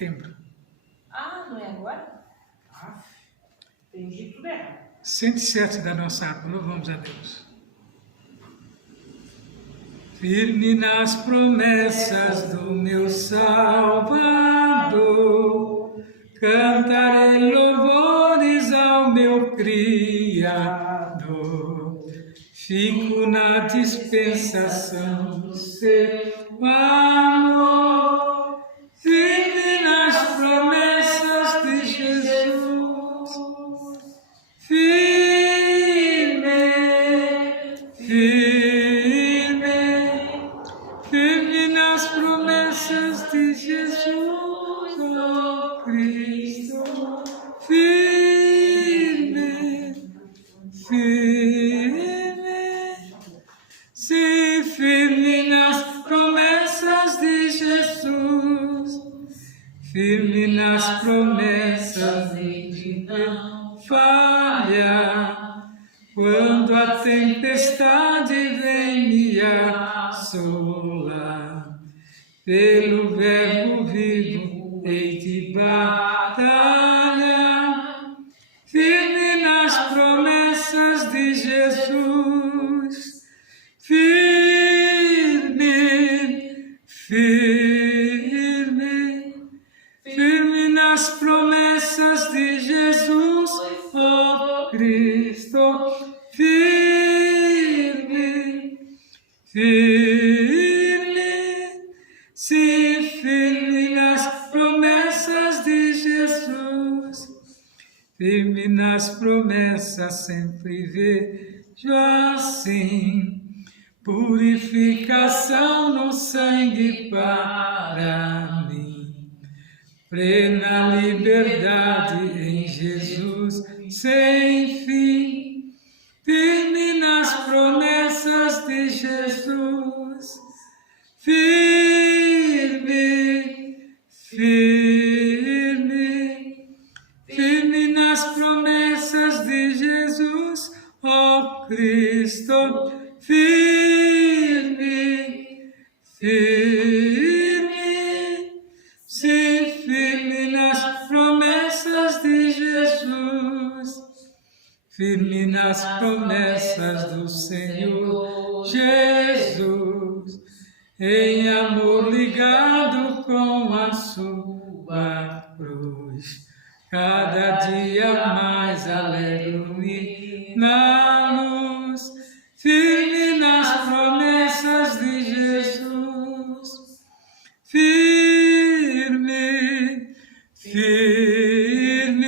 setembro. Ah, não é agora? Ah, entendi tudo errado. 107 da nossa harpa, louvamos a Deus. Firme nas promessas do meu Salvador, cantarei louvores ao meu Criador. Fico na dispensação do seu amor, firme nas promessas de Jesus. Firme, firme, firme nas promessas de Jesus, ó Cristo. Firme, firme, sim, firme nas promessas de Jesus. Firme nas promessas de não falha, quando a tempestade vem me assolar, pelo verbo vivo hei de batalhar. Firme nas promessas de Jesus, firme, firme, firme nas promessas de Jesus, ó Cristo, firme, firme, sim, firme nas promessas de Jesus, firme nas promessas sempre vejo assim, purificação no sangue para mim. Plena liberdade em Jesus sem fim, firme nas promessas de Jesus, firme, firme, firme nas promessas de Jesus, ó Cristo, firme, firme, sim, firme nas promessas de Jesus, firme nas promessas do Senhor Jesus, em amor ligado com a sua cruz, cada dia mais alegro-me na luz, firme nas promessas de Jesus, firme, firme,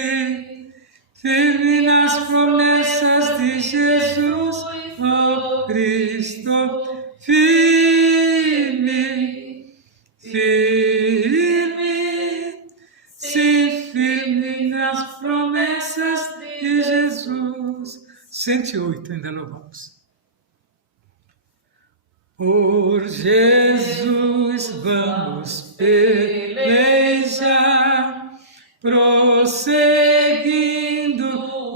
firme nas promessas de Jesus, ó Cristo, firme, firme, sim, firme nas promessas de Jesus. 108, ainda louvamos. Por Jesus vamos pelejar, prosseguindo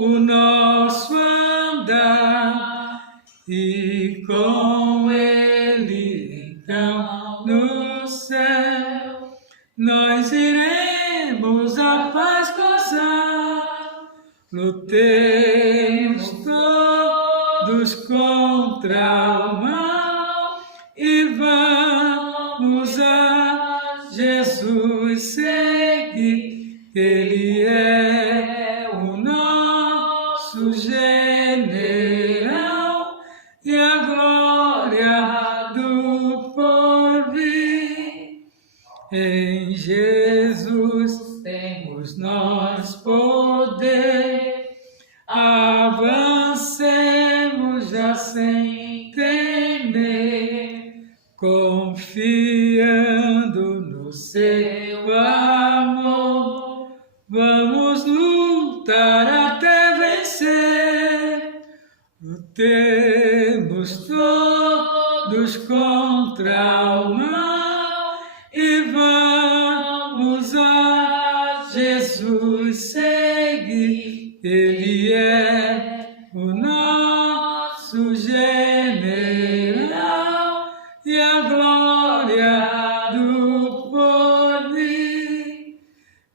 o nosso andar, e com Ele então no céu nós iremos a paz gozar. Lutemos todos contra o mal e vamos a Jesus seguir. Ele é o nosso general e a glória do porvir. Em Jesus temos nós poder, avancemos já sem temer, confiando no seu amor, vamos lutar até vencer. Lutemos todos contra o mal e vamos a Jesus seguir. Ele é o nosso general e a glória do porvir.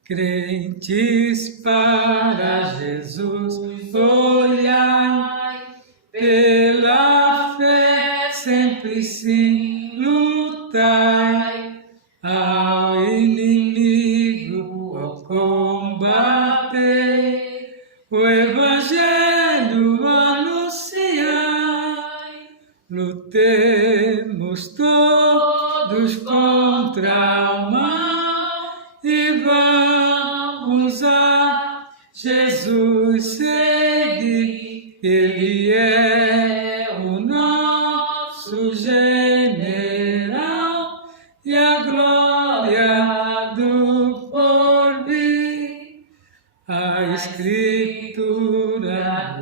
Crentes para Jesus olhai, pela fé sempre sim lutai, ao inimigo ao combater, o Evangelho anunciai, lutemos todos contra o mal e vamos a Jesus seguir, Ele é o nosso general e a glória do porvir. A Escritura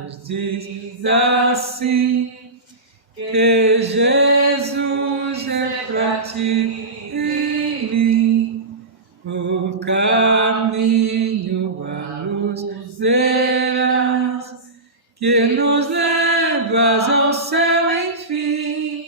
nos diz assim, que Jesus é pra ti e mim o caminho, a luz verás, que nos levas ao céu enfim.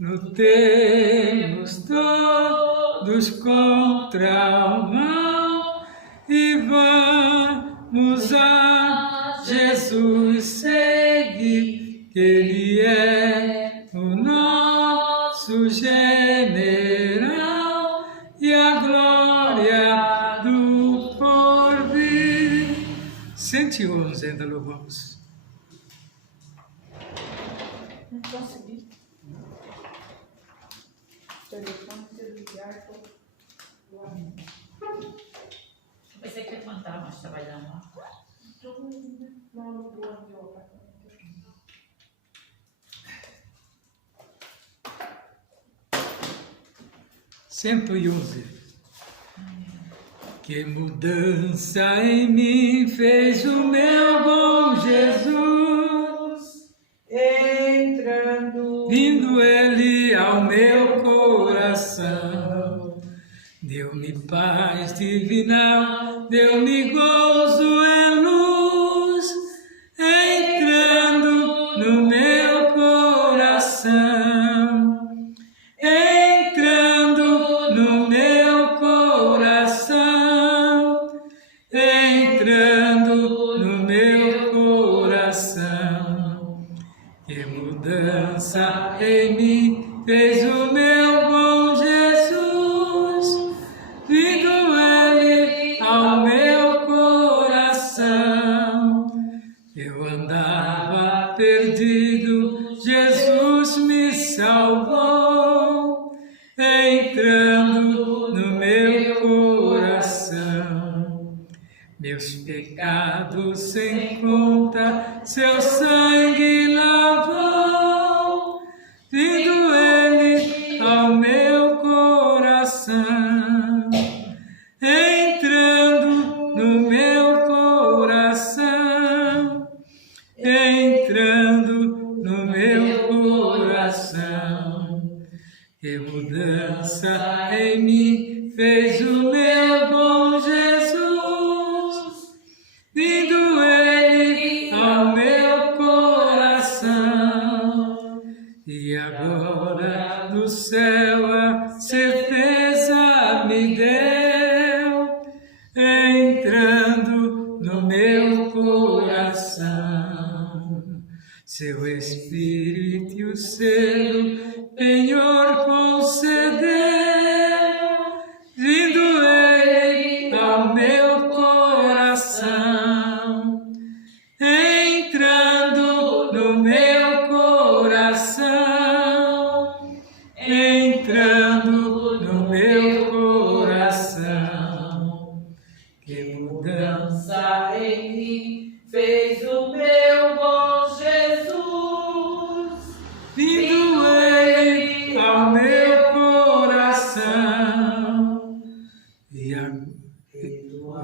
Lutemos todos contra o mal e vamos a Jesus seguir, que Ele é o nosso general e a glória do porvir. 111 ainda louvamos. Não consegui. Telefone, celular, Pensei que ia cantar, mas trabalhando lá. não alugou aqui o apartamento. 111. Que mudança em mim fez o meu bom Jesus, Entrando, vindo Ele ao meu coração. Deu-me paz divinal, deu-me gozo e luz, entrando no meu coração. Entrando no meu coração, entrando no meu coração. Que mudança em mim fez o meu bom Jesus, vindo Ele ao meu coração. Eu andava perdido, Jesus me salvou, entrando no meu coração. Meus pecados sem conta, seu sangue lavou, vindo Ele ao meu coração. Entrando no meu coração, entrando no meu coração. Que mudança em mim fez o meu bom Jesus, vindo Ele ao meu coração. E agora do céu a certeza me deu, entrando no meu coração. Seu Espírito e o seu penhor concedeu, vindo Ele ao meu coração. Entrando no meu coração, entrando no meu coração. Que mudança em mim fez o meu bom Jesus, vindo Ele ao meu coração. E a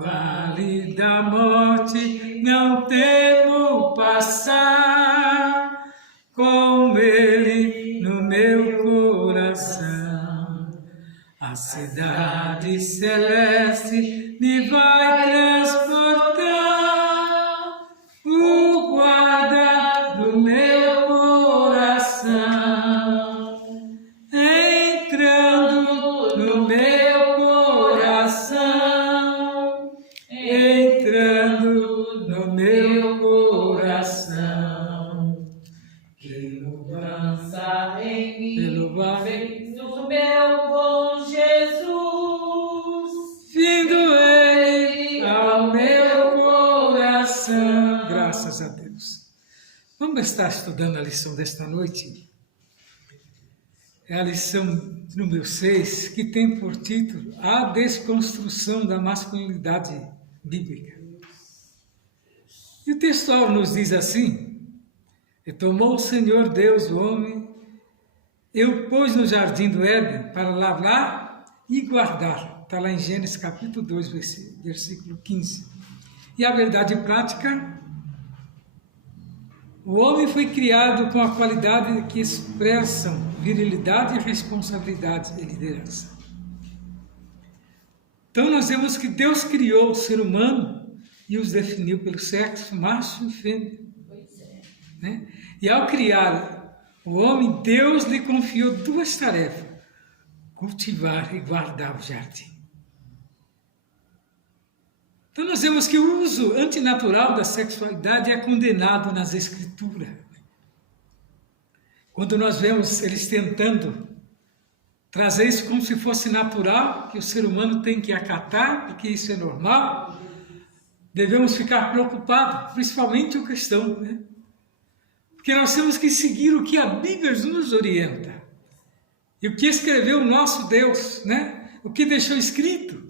vale da morte não temo passar, com Ele no meu coração. A cidade celeste me vai transportar, o guarda do meu coração. Entrando no meu coração, Vamos estar estudando a lição desta noite. É a lição número 6, que tem por título A Desconstrução da Masculinidade Bíblica. E o textual nos diz assim: E tomou o Senhor Deus o homem, e o pôs no jardim do Éden para lavrar e guardar. Está lá em Gênesis capítulo 2, versículo 15. E a verdade prática: o homem foi criado com a qualidade que expressam virilidade, responsabilidade e liderança. Então nós vemos que Deus criou o ser humano e os definiu pelo sexo, macho e fêmea. Pois é. Né? E ao criar o homem, Deus lhe confiou duas tarefas: cultivar e guardar o jardim. Então nós vemos que o uso antinatural da sexualidade é condenado nas Escrituras. Quando nós vemos eles tentando trazer isso como se fosse natural, que o ser humano tem que acatar, porque isso é normal, devemos ficar preocupados, principalmente o cristão, né? Porque nós temos que seguir o que a Bíblia nos orienta. E o que escreveu o nosso Deus, né? O que deixou escrito,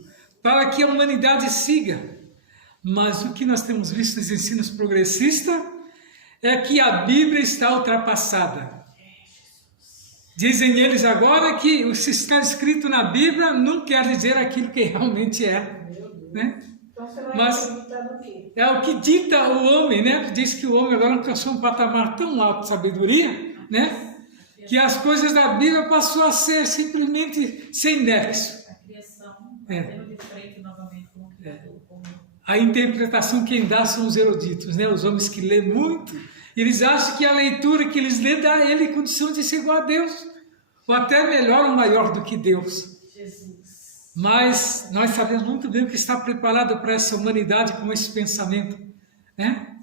para que a humanidade siga. Mas o que nós temos visto nos ensinos progressistas é que a Bíblia está ultrapassada. Dizem eles agora que o que está escrito na Bíblia não quer dizer aquilo que realmente é. Né? Então você vai Mas acreditar no quê? é o que dita o homem, né? Diz que o homem agora alcançou um patamar tão alto de sabedoria, né? Que as coisas da Bíblia passou a ser simplesmente sem nexo. A criação É. batendo de frente novamente com o Criador. A interpretação quem dá são os eruditos, né? Os homens que lêem muito, eles acham que a leitura que eles lêem dá a ele condição de ser igual a Deus, ou até melhor ou maior do que Deus. Jesus. Mas nós sabemos muito bem o que está preparado para essa humanidade com esse pensamento, né?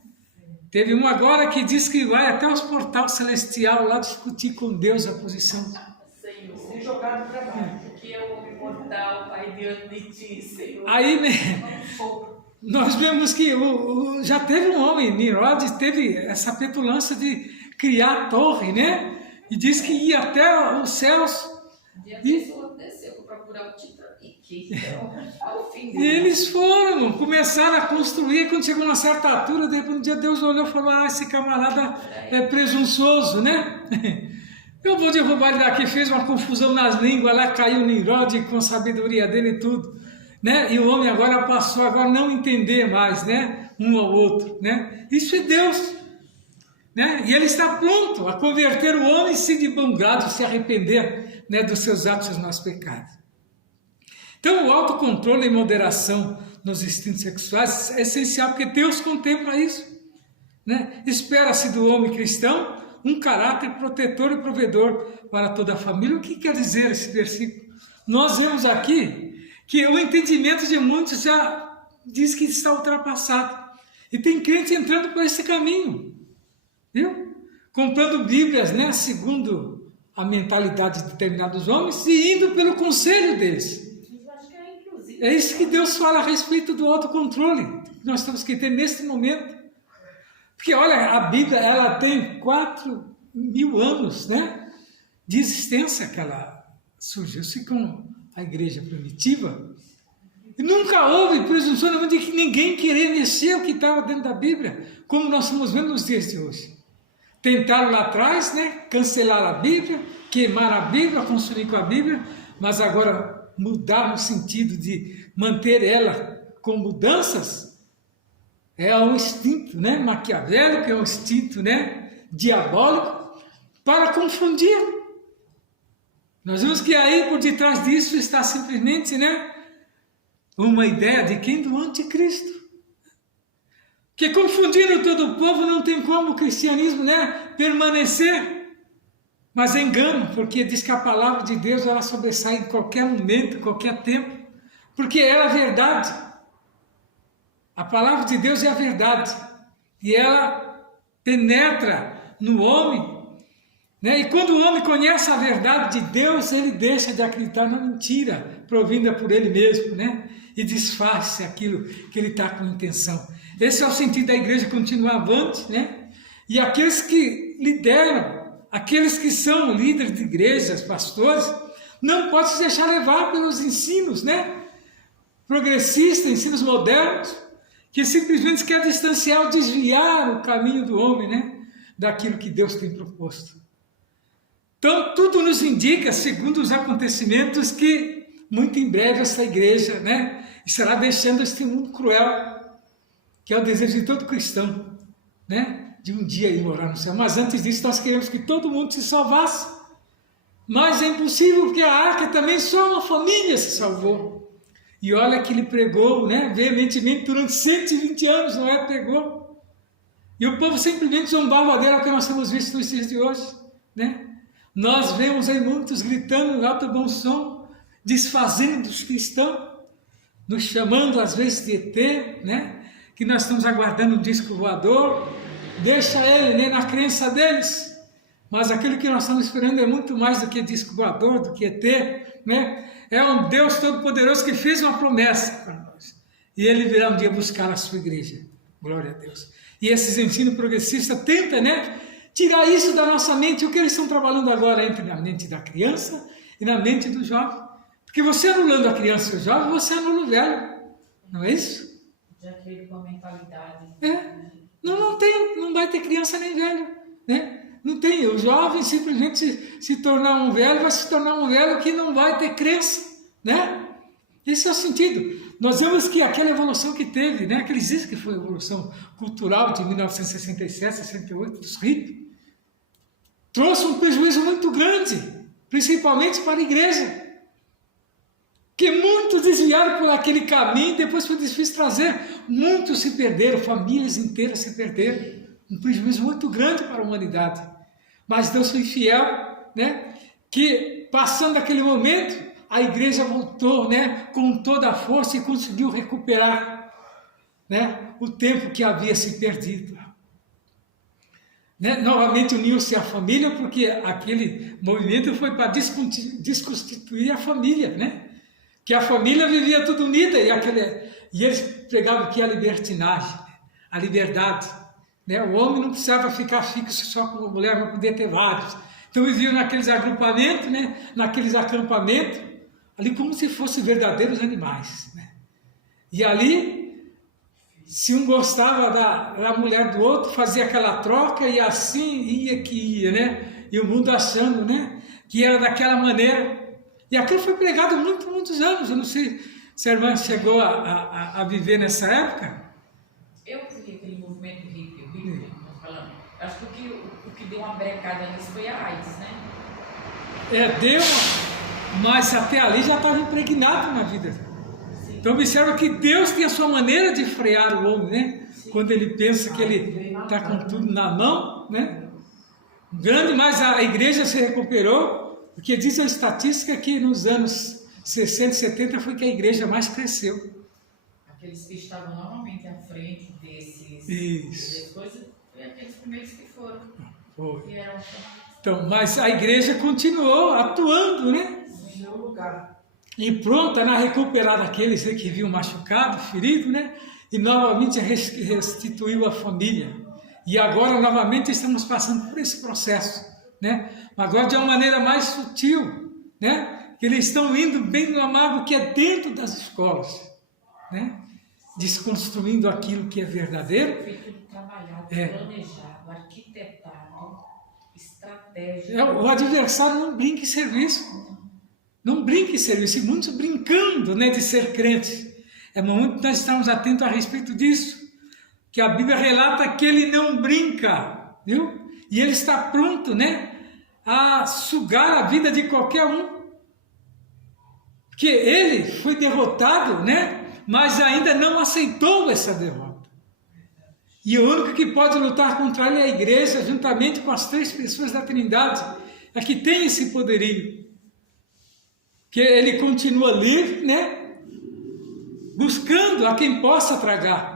Teve um agora que diz que vai até os portais celestiais lá discutir com Deus a posição. Senhor, Ser jogado para baixo. o que é o homem mortal, Pai Deus de ti, Senhor. Aí Fogo. nós vemos que já teve um homem, Nimrod, teve essa petulância de criar a torre, né? E diz que ia até os céus. Um dia a pessoa desceu para procurar o Titanic. Então, ao fim E eles foram, começaram a construir. Quando chegou a uma certa altura, de repente um dia Deus olhou e falou: ah, esse camarada é presunçoso, né? Eu vou derrubar ele daqui. Fez uma confusão nas línguas, lá caiu Nimrod com a sabedoria dele e tudo, né? E o homem agora passou a não entender mais, né? Um ao outro, né? Isso é Deus. Né? E ele está pronto a converter o homem se de bom grado se arrepender, né, dos seus atos e dos nossos pecados. Então o autocontrole e moderação nos instintos sexuais é essencial, porque Deus contempla isso. Né? Espera-se do homem cristão um caráter protetor e provedor para toda a família. O que quer dizer esse versículo? Nós vemos aqui que o entendimento de muitos já diz que está ultrapassado. E tem crentes entrando por esse caminho. Viu? Comprando Bíblias, né, segundo a mentalidade de determinados homens e indo pelo conselho deles. Eu acho que é inclusive. É isso que Deus fala a respeito do autocontrole que nós temos que ter neste momento. Porque, olha, a Bíblia ela tem 4.000 anos, né, de existência, que ela surgiu-se com a igreja primitiva. E nunca houve presunção de que ninguém querer mexer o que estava dentro da Bíblia, como nós estamos vendo nos dias de hoje. Tentaram lá atrás, né, cancelar a Bíblia, queimar a Bíblia, construir com a Bíblia, mas agora mudar no sentido de manter ela com mudanças é um instinto, né, maquiavélico, é um instinto, né, diabólico, para confundir. Nós vemos que aí por detrás disso está simplesmente, né, uma ideia de quem? Do anticristo. Que confundindo todo o povo não tem como o cristianismo, né, permanecer. Mas é engano, porque diz que a palavra de Deus ela sobressai em qualquer momento, em qualquer tempo, porque ela é a verdade. A palavra de Deus é a verdade e ela penetra no homem, né? E quando o homem conhece a verdade de Deus, ele deixa de acreditar na mentira provinda por ele mesmo, né? E desfaz aquilo que ele está com intenção. Esse é o sentido da igreja continuar avante, né? E aqueles que lideram, aqueles que são líderes de igrejas, pastores, não podem se deixar levar pelos ensinos, né? Progressistas, ensinos modernos, que simplesmente quer distanciar ou desviar o caminho do homem, né? Daquilo que Deus tem proposto. Então, tudo nos indica, segundo os acontecimentos, que muito em breve essa igreja, né, estará deixando este mundo cruel, que é o desejo de todo cristão, né, de um dia ir morar no céu. Mas antes disso, nós queremos que todo mundo se salvasse. Mas é impossível, porque a arca também só uma família se salvou. E olha que ele pregou, né, veementemente durante 120 anos, Noé pregou. E o povo simplesmente zombava dela, que nós temos visto nos dias de hoje, né? Nós vemos aí muitos gritando em alto bom som, desfazendo os cristãos, nos chamando às vezes de ET, né? Que nós estamos aguardando um disco voador, deixa ele, né, na crença deles. Mas aquilo que nós estamos esperando é muito mais do que disco voador, do que ET, né? É um Deus Todo-Poderoso que fez uma promessa para nós. E Ele virá um dia buscar a sua igreja. Glória a Deus. E esses ensinos progressistas tentam, né, tirar isso da nossa mente. O que eles estão trabalhando agora entre na mente da criança e na mente do jovem. Porque você anulando a criança e o jovem, você anula o velho. Não é isso? Já aquele com a mentalidade. Não vai ter criança nem velho, né? Não tem, o jovem simplesmente se tornar um velho, vai se tornar um velho que não vai ter crença, né? Esse é o sentido. Nós vemos que aquela evolução que teve, né? Aqueles dizem que foi a evolução cultural de 1967, 68, dos hippies, trouxe um prejuízo muito grande, principalmente para a igreja. Que muitos desviaram por aquele caminho, depois foi difícil trazer. Muitos se perderam, famílias inteiras se perderam. Um prejuízo muito grande para a humanidade. Mas Deus foi fiel, né? Que passando aquele momento, a igreja voltou, né, com toda a força e conseguiu recuperar, né, o tempo que havia se perdido. Né? Novamente uniu-se à família, porque aquele movimento foi para desconstituir a família, né? Que a família vivia tudo unida e eles pregavam que a libertinagem, a liberdade. Né? O homem não precisava ficar fixo só com a mulher, mas podia ter vários. Então viviam naqueles agrupamentos, né? Naqueles acampamentos, ali como se fossem verdadeiros animais. Né? E ali, se um gostava da mulher do outro, fazia aquela troca e assim ia que ia, né? E o mundo achando, né, que era daquela maneira. E aquilo foi pregado muitos anos. Eu não sei se a irmã chegou a viver nessa época. Eu vi aquele movimento hippie, falando. Acho que o que deu uma brecada nisso foi a AIDS, né? Deu, mas até ali já estava impregnado na vida. Sim. Então observa que Deus tem a sua maneira de frear o homem, né? Sim. Quando ele pensa que ele está com tudo na mão, né? Grande, mas a igreja se recuperou, porque diz a estatística que nos anos 60, 70 foi que a igreja mais cresceu. Aqueles que estavam normalmente à frente dessas coisas, foi aqueles primeiros que foram. Foi. Que eram... Então, mas a igreja continuou atuando, né? Em seu lugar. E pronta a recuperar aqueles que viam machucado, ferido, né? E novamente restituiu a família. E agora, novamente, estamos passando por esse processo, né? Mas agora de uma maneira mais sutil, né? Que eles estão indo bem no amargo que é dentro das escolas, né? Desconstruindo aquilo que é verdadeiro. Foi tudo trabalhado, planejado, arquitetado, estratégico. O adversário não brinca em serviço. Não brinca em serviço. E muitos brincando, né, de ser crentes. É muito nós estamos atentos a respeito disso. Que a Bíblia relata que ele não brinca, viu? E ele está pronto, né, a sugar a vida de qualquer um. Porque ele foi derrotado, né? Mas ainda não aceitou essa derrota. E o único que pode lutar contra ele é a igreja, juntamente com as 3 pessoas da Trindade, é que tem esse poderio. Que ele continua livre, né? Buscando a quem possa tragar.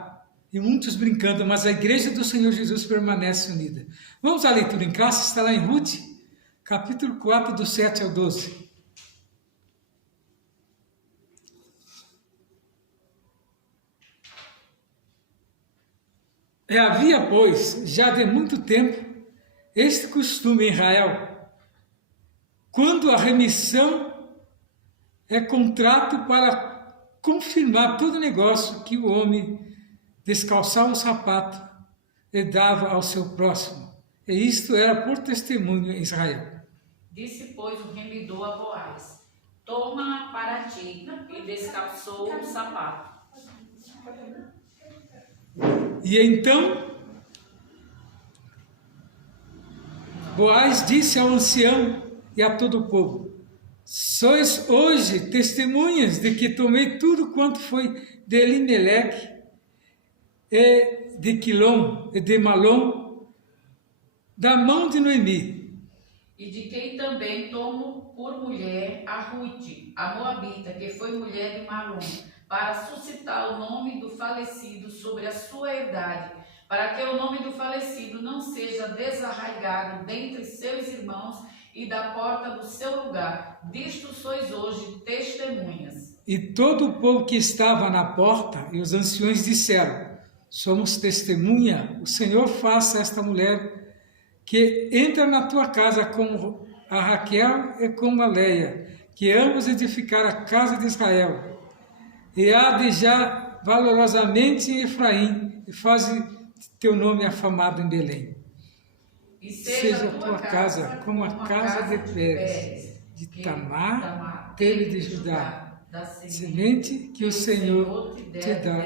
E muitos brincando, mas a igreja do Senhor Jesus permanece unida. Vamos à leitura em classe, está lá em Ruth, capítulo 4, do 7 ao 12. Havia, pois, já de muito tempo, este costume em Israel, quando a remissão é contrato para confirmar todo negócio que o homem descalçava o sapato e dava ao seu próximo. E isto era por testemunho em Israel. Disse, pois, o remidor a Boaz: toma para ti, e descalçou o sapato. E então Boaz disse ao ancião e a todo o povo: sois hoje testemunhas de que tomei tudo quanto foi de Elimeleque e de Quilom e de Malom da mão de Noemi. E de quem também tomo por mulher a Ruth, a Moabita, que foi mulher de Malom, para suscitar o nome do falecido sobre a sua herdade, para que o nome do falecido não seja desarraigado dentre seus irmãos e da porta do seu lugar. Disto sois hoje testemunhas. E todo o povo que estava na porta e os anciões disseram: somos testemunha, o Senhor faça esta mulher que entra na tua casa com a Raquel e com a Leia, que ambos edificaram a casa de Israel, e há de já valorosamente em Efraim, e faz teu nome afamado em Belém. E seja a tua casa como a casa de Pérez, de Tamar, teve de Judá, da semente que o Senhor te dá.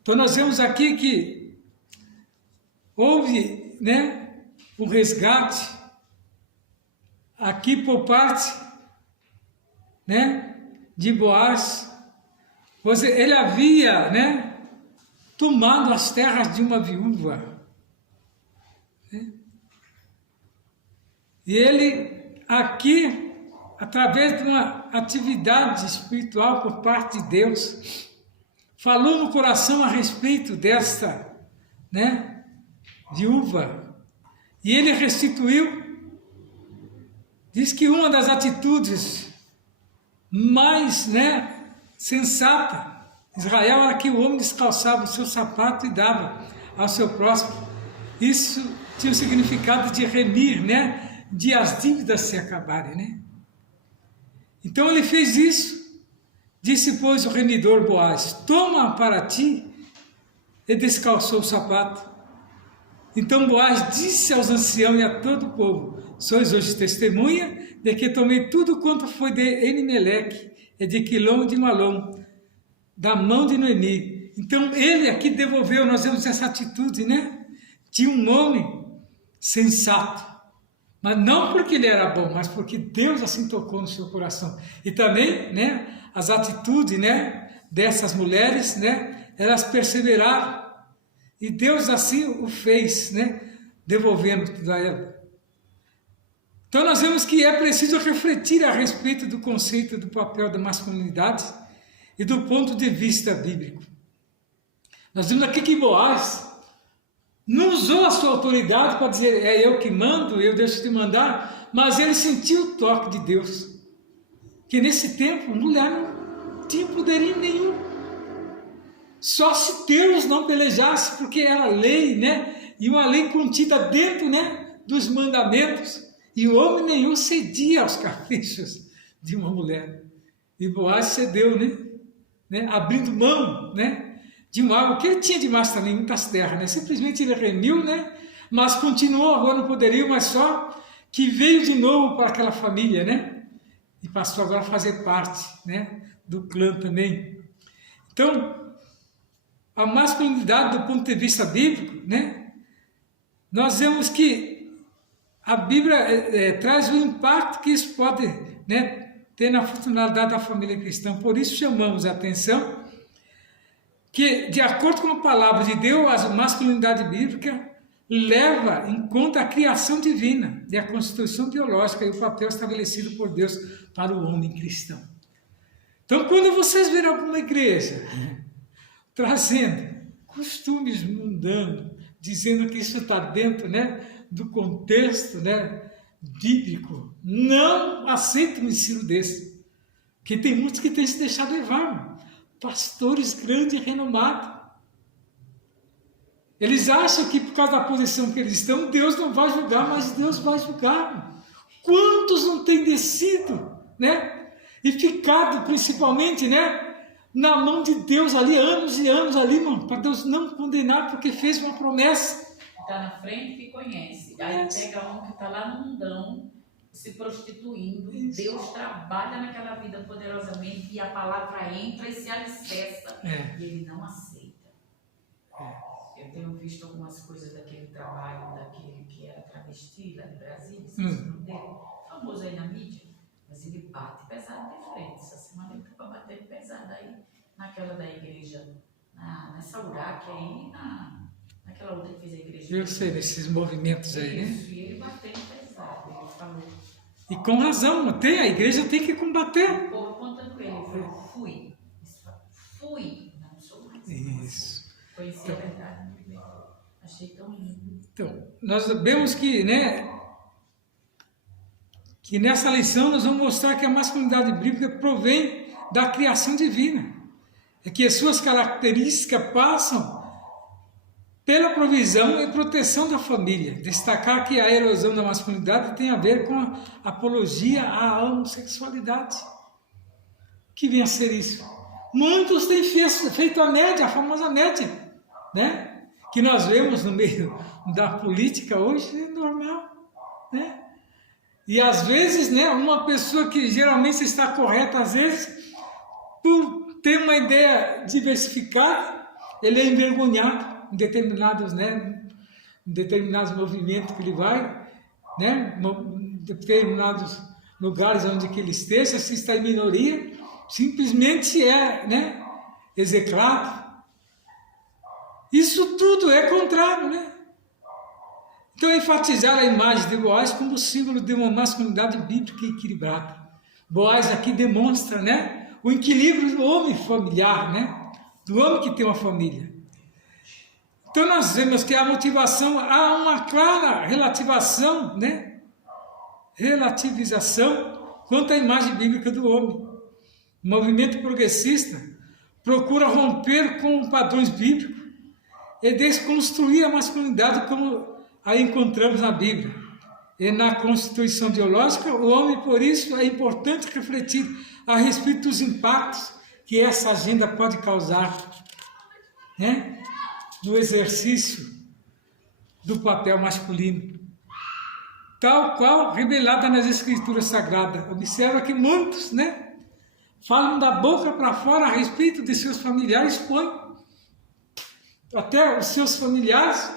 Então nós vemos aqui que houve, um resgate aqui por parte, de Boaz, pois ele havia, tomado as terras de uma viúva. E ele aqui, através de uma atividade espiritual por parte de Deus, falou no coração a respeito desta, viúva. E ele restituiu. Diz que uma das atitudes mais, sensata Israel era que o homem descalçava o seu sapato e dava ao seu próximo. Isso tinha o significado de remir, de as dívidas se acabarem, Então ele fez isso. Disse, pois, o remidor Boaz: toma para ti, e descalçou o sapato. Então Boaz disse aos anciãos e a todo o povo: sois hoje testemunha de que tomei tudo quanto foi de Elimeleque e de Quilom e de Malom, da mão de Noemi. Então ele aqui devolveu. Nós vemos essa atitude, de um homem sensato, mas não porque ele era bom, mas porque Deus assim tocou no seu coração. E também, as atitudes, dessas mulheres, elas perseveraram, e Deus assim o fez, devolvendo tudo a ela. Então nós vemos que é preciso refletir a respeito do conceito do papel da masculinidade e do ponto de vista bíblico. Nós vemos aqui que Boaz não usou a sua autoridade para dizer: é eu que mando, eu deixo de mandar, mas ele sentiu o toque de Deus, que nesse tempo mulher não tinha poderio nenhum, só se Deus não pelejasse, porque era lei, e uma lei contida dentro, dos mandamentos, e o homem nenhum cedia aos caprichos de uma mulher. E Boaz cedeu, abrindo mão, de algo que ele tinha demais também, muitas terras, simplesmente ele remiu, mas continuou agora no poderio, mas só que veio de novo para aquela família, e passou agora a fazer parte, do clã também. Então, a masculinidade do ponto de vista bíblico, nós vemos que a Bíblia traz o impacto que isso pode, ter na funcionalidade da família cristã. Por isso chamamos a atenção que, de acordo com a palavra de Deus, a masculinidade bíblica leva em conta a criação divina e a constituição biológica e o papel estabelecido por Deus para o homem cristão. Então, quando vocês verem alguma igreja trazendo costumes mundanos, dizendo que isso está dentro, do contexto, bíblico, não aceita um ensino desse, porque tem muitos que têm se deixado levar, pastores grandes e renomados, Eles acham que por causa da posição que eles estão, Deus não vai julgar, mas Deus vai julgar. Quantos não têm descido, né? E ficado, principalmente, né? Na mão de Deus ali, anos e anos ali, mano, para Deus não condenar, porque fez uma promessa. Está na frente que conhece. Aí pega um que está lá no mundão, se prostituindo. Isso. Deus trabalha naquela vida poderosamente e a palavra entra e se alicerça. E ele não aceita. Eu tenho visto algumas coisas daquele trabalho, daquele que era travesti lá no Brasil, famoso aí na mídia, mas ele bate pesado de frente. Essa semana ele estava batendo pesado aí, naquela da igreja, nessa Uraque aí, naquela outra que fez a igreja. Eu sei desses movimentos aí, né? E ele batendo pesado, ele falou. E com razão, a igreja tem que combater. O povo apontando ele, ele falou, fui, não sou mais. Isso. Conheci a verdade. Achei tão lindo. Então, nós vemos que, né, que nessa lição nós vamos mostrar que a masculinidade bíblica provém da criação divina. É que as suas características passam pela provisão e proteção da família. Destacar que a erosão da masculinidade tem a ver com a apologia à homossexualidade. Que vem a ser isso? Muitos têm feito a média, a famosa média, né? Que nós vemos no meio da política hoje, é normal, né? E às vezes, né, uma pessoa que geralmente está correta, às vezes, por ter uma ideia diversificada, ele é envergonhado em determinados, né, em determinados movimentos que ele vai, né, em determinados lugares onde que ele esteja, se está em minoria, simplesmente é, né, execrado. Isso tudo é contrário, né? Então, enfatizar a imagem de Boaz como símbolo de uma masculinidade bíblica equilibrada. Boaz aqui demonstra, né, o equilíbrio do homem familiar, né? Do homem que tem uma família. Então, nós vemos que a motivação, há uma clara relativização, né? Relativização quanto à imagem bíblica do homem. O movimento progressista procura romper com padrões bíblicos e desconstruir a masculinidade como a encontramos na Bíblia. E na constituição biológica, o homem, por isso, é importante refletir a respeito dos impactos que essa agenda pode causar, né, no exercício do papel masculino, tal qual revelada nas Escrituras Sagradas. Observa que muitos, né, falam da boca para fora a respeito de seus familiares, põem até os seus familiares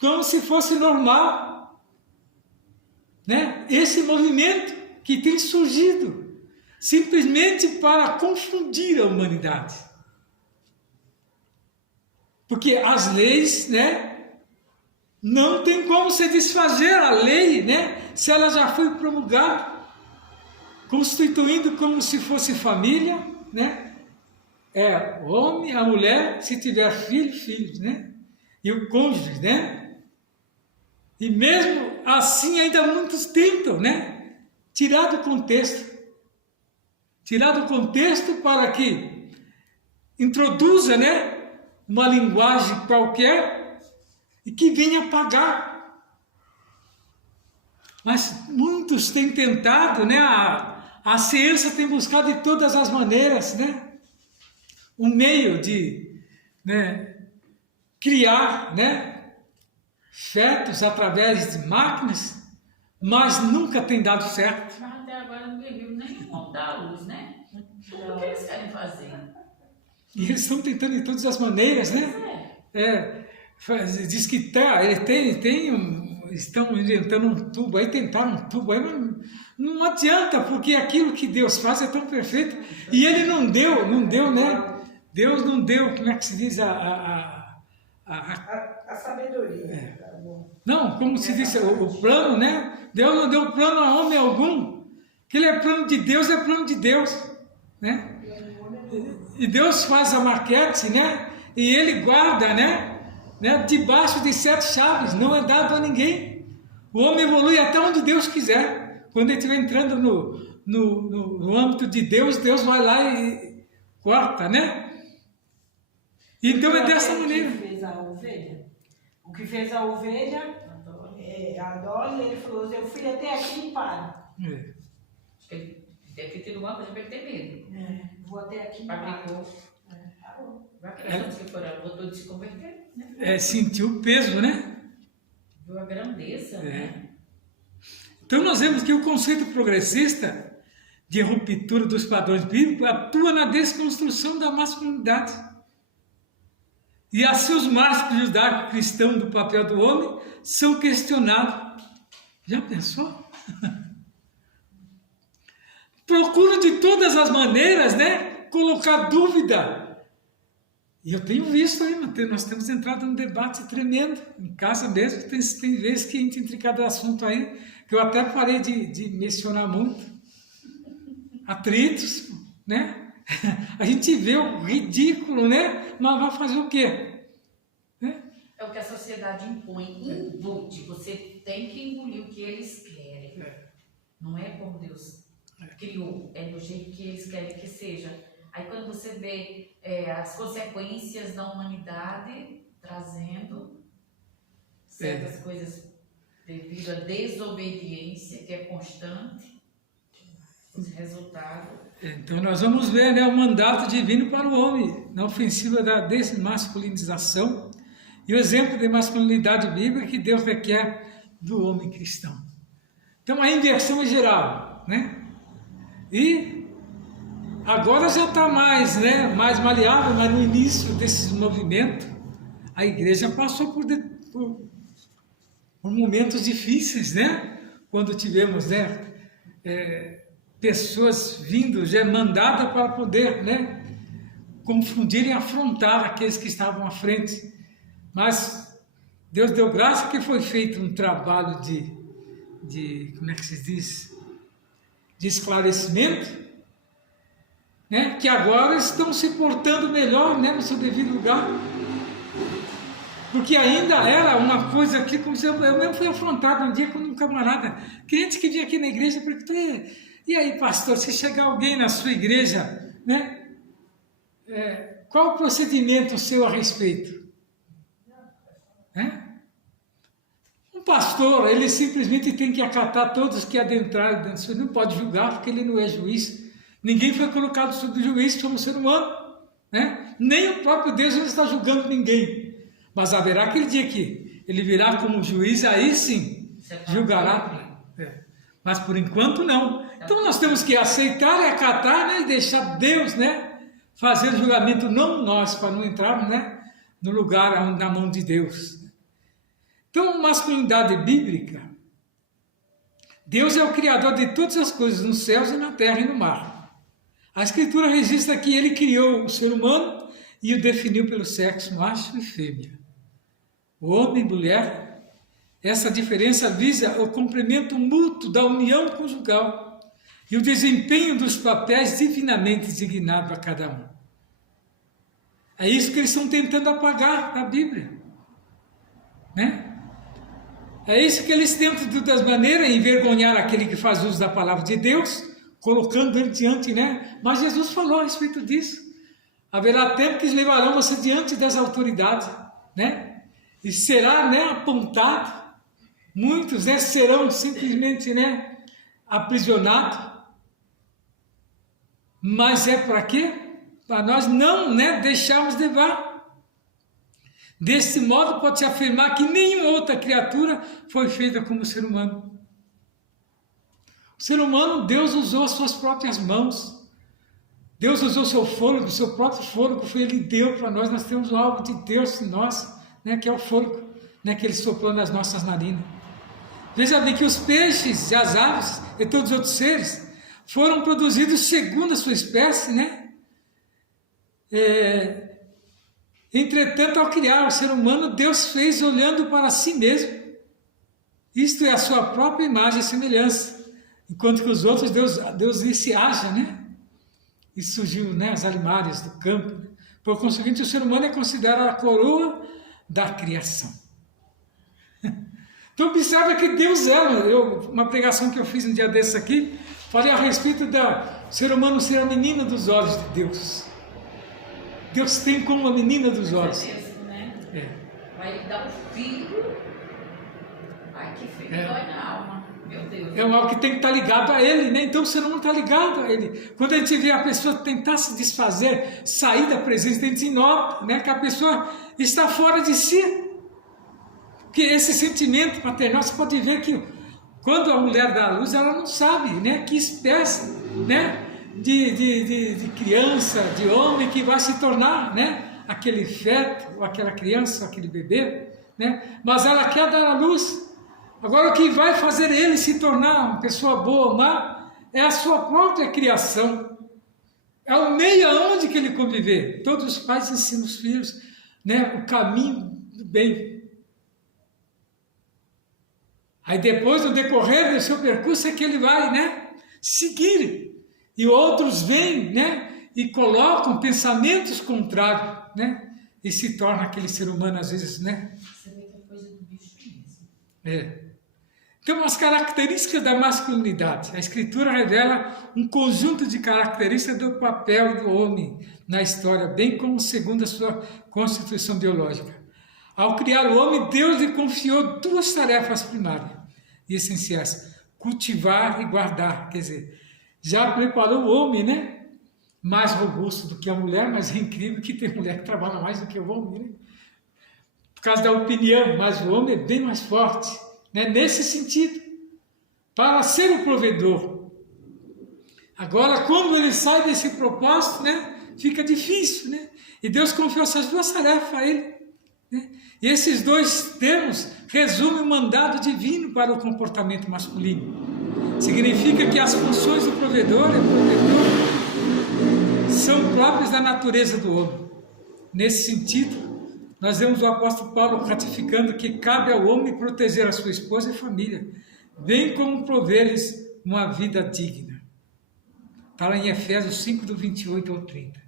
como se fosse normal, né? Esse movimento que tem surgido simplesmente para confundir a humanidade. Porque as leis, né, não tem como se desfazer a lei, né, se ela já foi promulgada, constituindo como se fosse família, né? É o homem, a mulher, se tiver filhos, né? E o cônjuge, né? E mesmo assim ainda muitos tentam, né, tirar do contexto para que introduza, né, uma linguagem qualquer e que venha apagar. Mas muitos têm tentado, né, a ciência tem buscado de todas as maneiras, né, um meio de, né, criar, né, fetos através de máquinas, mas nunca tem dado certo. Mas até agora não viu nem montar a luz, né? Tudo que eles querem fazer. E eles estão tentando de todas as maneiras, né? Diz que estão inventando um tubo, aí tentaram um tubo, aí não adianta, porque aquilo que Deus faz é tão perfeito, e Ele não deu, né? Deus não deu, como é que se diz, a sabedoria. Não, como se diz, o plano, né? Deus não deu plano a homem algum. Que ele é plano de Deus, é plano de Deus, né? E Deus faz a maquete, né? E Ele guarda, né? Debaixo de 7 chaves, não é dado a ninguém. O homem evolui até onde Deus quiser. Quando ele estiver entrando no âmbito de Deus, Deus vai lá e corta, né? Então é dessa Aquele maneira. que fez a ovelha. O que fez a ovelha, a Dolly, ele falou, eu fui até aqui e paro. É. Acho que ele deve ter tido alguma coisa para ele ter medo. Vou até aqui e paro. Aplicou. Vai acreditando que foram, ela voltou de se converter, né? Sentiu o peso, né? Viu a grandeza, né? Então nós vemos que o conceito progressista de ruptura dos padrões bíblicos atua na desconstrução da masculinidade. E assim os marcos judaico-cristãos do papel do homem são questionados. Já pensou? Procuro de todas as maneiras, né, colocar dúvida. E eu tenho visto aí, nós temos entrado num debate tremendo, em casa mesmo, tem vezes que a gente entra em cada assunto aí, que eu até parei de mencionar muito. Atritos, né? A gente vê o ridículo, né? Mas vai fazer o quê? Né? É o que a sociedade impõe. Embute. Você tem que engolir o que eles querem. Não é como Deus criou, é do jeito que eles querem que seja. Aí quando você vê as consequências da humanidade trazendo certas coisas devido à desobediência, que é constante, os resultados. Então nós vamos ver, né, o mandato divino para o homem, na ofensiva da desmasculinização e o exemplo de masculinidade bíblica que Deus requer do homem cristão. Então a inversão é geral, né? E agora já está mais, né, mais maleável, mas no início desse movimento, a igreja passou por momentos difíceis, né? Quando tivemos, né, pessoas vindo, já mandadas para poder, né, confundir e afrontar aqueles que estavam à frente. Mas Deus deu graça que foi feito um trabalho de como é que se diz? De esclarecimento, né, que agora estão se portando melhor, né, no seu devido lugar, porque ainda era uma coisa que, como eu mesmo fui afrontado um dia com um camarada, crente que vinha aqui na igreja, perguntou, e aí pastor, se chegar alguém na sua igreja, né, qual o procedimento seu a respeito? Um pastor, ele simplesmente tem que acatar todos que adentrarem dentro, você não pode julgar, porque ele não é juiz. Ninguém foi colocado sob juiz, somos ser humano, né? Nem o próprio Deus não está julgando ninguém. Mas haverá aquele dia que ele virá como juiz, aí sim julgará. Mas por enquanto não. Então nós temos que aceitar e acatar, né? E deixar Deus, né, fazer o julgamento, não nós, para não entrarmos, né, no lugar na mão de Deus. Então, masculinidade bíblica, Deus é o Criador de todas as coisas, nos céus e na terra e no mar. A Escritura registra que Ele criou o ser humano e o definiu pelo sexo macho e fêmea. O homem e mulher, essa diferença visa o cumprimento mútuo da união conjugal e o desempenho dos papéis divinamente designados a cada um. É isso que eles estão tentando apagar na Bíblia, né? É isso que eles tentam de todas maneiras envergonhar aquele que faz uso da palavra de Deus, colocando ele diante, né? Mas Jesus falou a respeito disso. Haverá tempo que eles levarão você diante das autoridades, né? E será, né, apontado. Muitos, né, serão simplesmente, né, aprisionados. Mas é para quê? Para nós não, né, deixarmos levar. Desse modo, pode-se afirmar que nenhuma outra criatura foi feita como ser humano. O ser humano, Deus usou as suas próprias mãos. Deus usou seu fôlego, seu próprio fôlego, foi Ele deu para nós. Nós temos algo de Deus em nós, né, que é o fôlego, né, que Ele soprou nas nossas narinas. Veja bem que os peixes e as aves e todos os outros seres foram produzidos segundo a sua espécie, né? Entretanto, ao criar o ser humano, Deus fez olhando para si mesmo. Isto é a sua própria imagem e semelhança. Enquanto que os outros, Deus disse, haja, né? E surgiu, né, as animais do campo. Né? Por conseguinte, o ser humano é considerado a coroa da criação. Então, observa que Deus uma pregação que eu fiz um dia desses aqui, falei a respeito do ser humano ser a menina dos olhos de Deus. Deus tem como a menina dos olhos. Né? É. Vai lhe dar um filho. Ai, que filho, dói na alma. Meu Deus. É algo que tem que estar ligado a Ele, né? Então você não está ligado a Ele. Quando a gente vê a pessoa tentar se desfazer, sair da presença, a gente nota, né, que a pessoa está fora de si. Porque esse sentimento paternal, você pode ver que quando a mulher dá a luz, ela não sabe, né, que espécie, né, de criança, de homem que vai se tornar, né, aquele feto, ou aquela criança, ou aquele bebê, né? Mas ela quer dar a luz. Agora, o que vai fazer ele se tornar uma pessoa boa ou má é a sua própria criação. É o meio aonde que ele conviver. Todos os pais ensinam os filhos, né, o caminho do bem. Aí depois, no decorrer do seu percurso, é que ele vai, né, seguir. E outros vêm, né, e colocam pensamentos contrários, né, e se torna aquele ser humano, às vezes, né. Você vê que é coisa do bicho mesmo. É. Então, as características da masculinidade. A Escritura revela um conjunto de características do papel do homem na história, bem como segundo a sua constituição biológica. Ao criar o homem, Deus lhe confiou duas tarefas primárias e essenciais: cultivar e guardar. Quer dizer, já preparou o homem, né, mais robusto do que a mulher, mas é incrível que tem mulher que trabalha mais do que o homem, né? Por causa da opinião, mas o homem é bem mais forte, né, nesse sentido, para ser o provedor. Agora, quando ele sai desse propósito, né, fica difícil, né? E Deus confiou essas duas tarefas a ele, né? E esses dois termos resumem o mandado divino para o comportamento masculino. Significa que as funções do provedor e provedor são próprias da natureza do homem. Nesse sentido, nós vemos o apóstolo Paulo ratificando que cabe ao homem proteger a sua esposa e família, bem como prover-lhes uma vida digna. Está lá em Efésios 5, do 28 ao 30.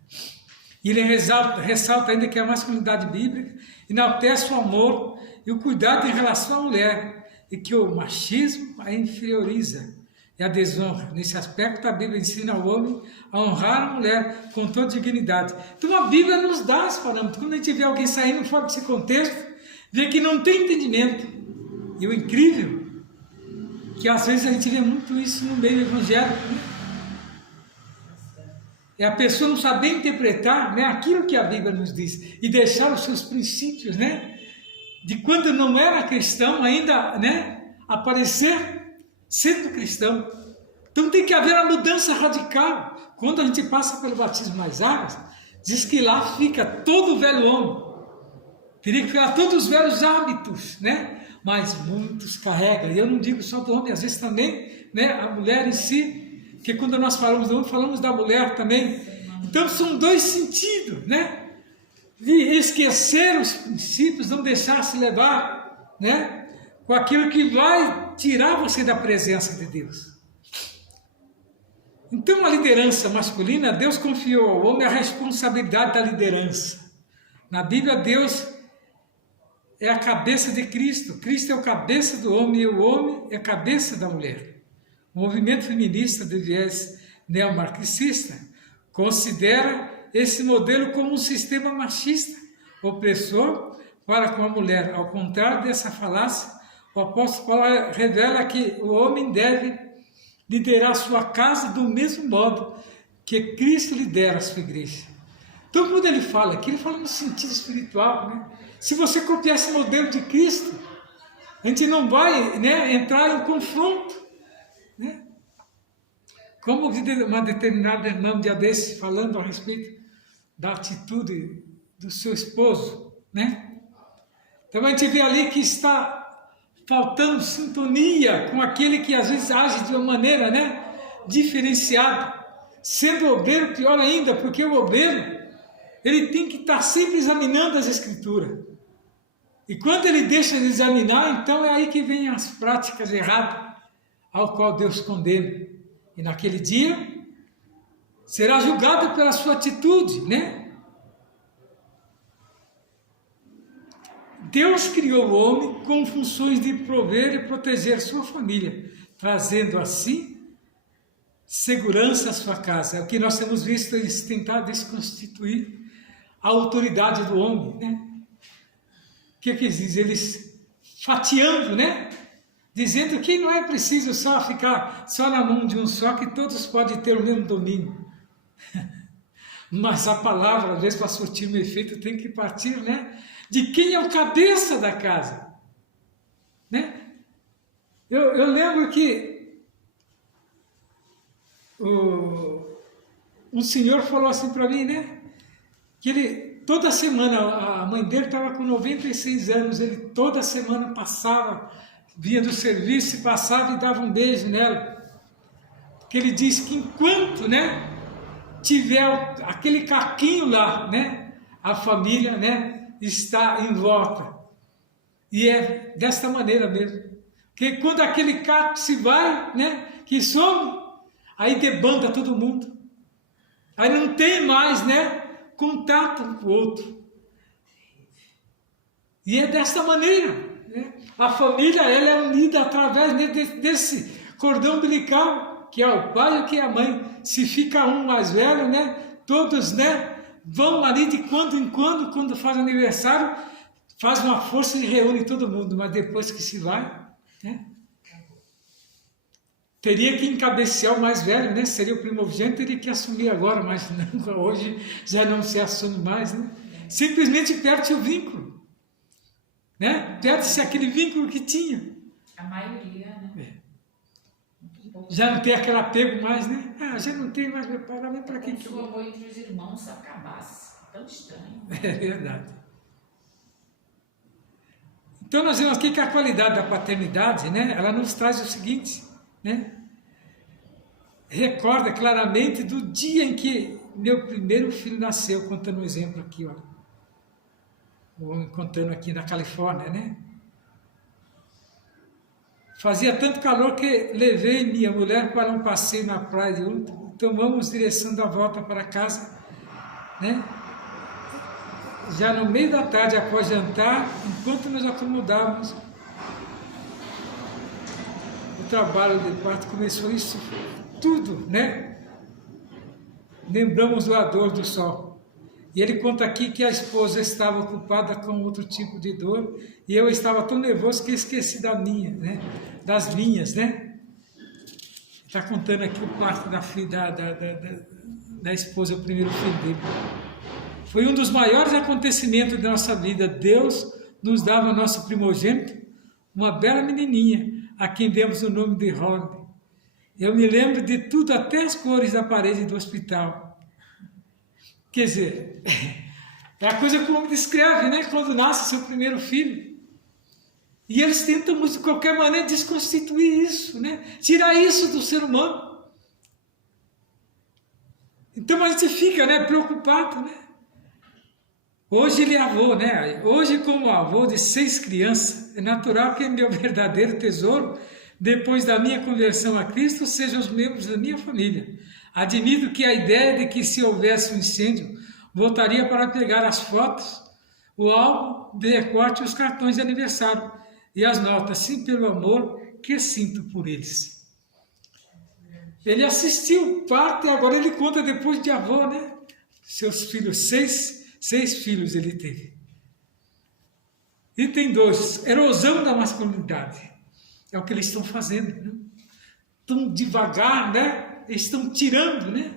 E ele ressalta ainda que a masculinidade bíblica enaltece o amor e o cuidado em relação à mulher, e que o machismo a inferioriza e a desonra. Nesse aspecto, a Bíblia ensina ao homem a honrar a mulher com toda dignidade. Então a Bíblia nos dá esse parâmetro. Quando a gente vê alguém saindo fora desse contexto, vê que não tem entendimento. E o incrível, que às vezes a gente vê muito isso no meio evangélico, né? É a pessoa não saber interpretar, né, aquilo que a Bíblia nos diz e deixar os seus princípios, né, de quando não era cristão ainda, né, aparecer sendo cristão. Então tem que haver a mudança radical. Quando a gente passa pelo batismo nas águas, diz que lá fica todo o velho homem. Teria que ficar todos os velhos hábitos, né? Mas muitos carregam. E eu não digo só do homem, às vezes também, né, a mulher em si. Porque quando nós falamos do homem, falamos da mulher também. Então são dois sentidos, né? De esquecer os princípios, não deixar se levar, né, com aquilo que vai tirar você da presença de Deus. Então a liderança masculina, Deus confiou ao homem a responsabilidade da liderança. Na Bíblia, Deus é a cabeça de Cristo. Cristo é o cabeça do homem e o homem é a cabeça da mulher. O movimento feminista de viés neomarxista considera esse modelo como um sistema machista, opressor para com a mulher. Ao contrário dessa falácia, o apóstolo Paulo revela que o homem deve liderar sua casa do mesmo modo que Cristo lidera a sua igreja. Então, quando ele fala aqui, ele fala no sentido espiritual, né? Se você copiar esse modelo de Cristo, a gente não vai, né, entrar em confronto, né? Como uma determinada irmã um dia desse, falando a respeito da atitude do seu esposo, né? Então a gente vê ali que está faltando sintonia com aquele que às vezes age de uma maneira, né, diferenciada. Sendo obreiro, pior ainda, porque o obreiro, ele tem que estar sempre examinando as Escrituras. E quando ele deixa de examinar, então é aí que vem as práticas erradas, ao qual Deus condena. E naquele dia, será julgado pela sua atitude, né? Deus criou o homem com funções de prover e proteger sua família, trazendo assim segurança à sua casa. É o que nós temos visto eles tentar desconstituir a autoridade do homem, né? O que diz? Eles fatiando, né? Dizendo que não é preciso só ficar só na mão de um só, que todos podem ter o mesmo domínio. Mas a palavra, às vezes, para surtir um efeito, tem que partir, né? De quem é o cabeça da casa, né? Eu lembro que um senhor falou assim para mim, né? Que ele, toda semana, a mãe dele estava com 96 anos, ele toda semana passava, via do serviço e passava e dava um beijo nela. Porque ele disse que enquanto, né, tiver aquele caquinho lá, né, a família, né, está em volta. E é desta maneira mesmo. Porque quando aquele caco se vai, né, que some, aí debanda todo mundo. Aí não tem mais, né, contato um com o outro. E é desta maneira, né? A família, ela é unida através desse cordão umbilical, que é o pai e que é a mãe. Se fica um mais velho, né, todos, né, vão ali de quando em quando faz aniversário, faz uma força e reúne todo mundo, mas depois que se vai, né, teria que encabecear o mais velho, né? Seria o primogênito, teria que assumir agora, mas não, hoje já não se assume mais, né? Simplesmente perde o vínculo, né? Perde-se aquele vínculo que tinha. A maioria, né? Já não tem aquele apego mais, né? Ah, já não tem mais meu pai, para quem Como se o amor entre os irmãos se acabasse. Tão estranho. É verdade. Então nós vemos aqui que a qualidade da paternidade, né? Ela nos traz o seguinte, né? Recorda claramente do dia em que meu primeiro filho nasceu, contando um exemplo aqui, ó. O homem contando aqui na Califórnia, né? Fazia tanto calor que levei minha mulher para um passeio na praia de Utah. Tomamos direção da volta para casa, né? Já no meio da tarde, após jantar, enquanto nos acomodávamos, o trabalho de parto começou, isso tudo, né? Lembramos do ardor do sol. E ele conta aqui que a esposa estava ocupada com outro tipo de dor e eu estava tão nervoso que esqueci da minha, né? Das minhas, né? Está contando aqui o parto da filha, da esposa, o primeiro filho dele. Foi um dos maiores acontecimentos da nossa vida. Deus nos dava nosso primogênito, uma bela menininha, a quem demos o nome de Holly. Eu me lembro de tudo, até as cores da parede do hospital. Quer dizer, é a coisa que o homem descreve, né? Quando nasce seu primeiro filho. E eles tentam, de qualquer maneira, desconstituir isso, né? Tirar isso do ser humano. Então a gente fica, né, preocupado, né? Hoje ele é avô, né? Hoje, como avô de 6 crianças, é natural que meu verdadeiro tesouro, depois da minha conversão a Cristo, sejam os membros da minha família. Admito que a ideia de que se houvesse um incêndio, voltaria para pegar as fotos, o álbum de recorte e os cartões de aniversário e as notas, sim, pelo amor que sinto por eles. Ele assistiu o parto e agora ele conta depois de avô, né? Seus filhos, 6 filhos ele teve. Item 2, erosão da masculinidade. É o que eles estão fazendo, né? Estão devagar, né? Eles estão tirando, né?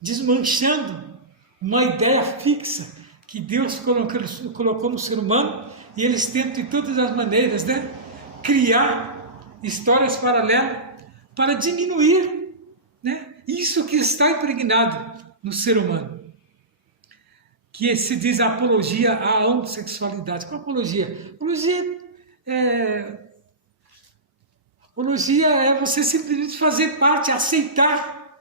Desmanchando uma ideia fixa que Deus colocou no ser humano e eles tentam de todas as maneiras, né? Criar histórias paralelas para diminuir, né? Isso que está impregnado no ser humano. Que se diz apologia à homossexualidade. Qual apologia? Apologia é você simplesmente fazer parte, aceitar,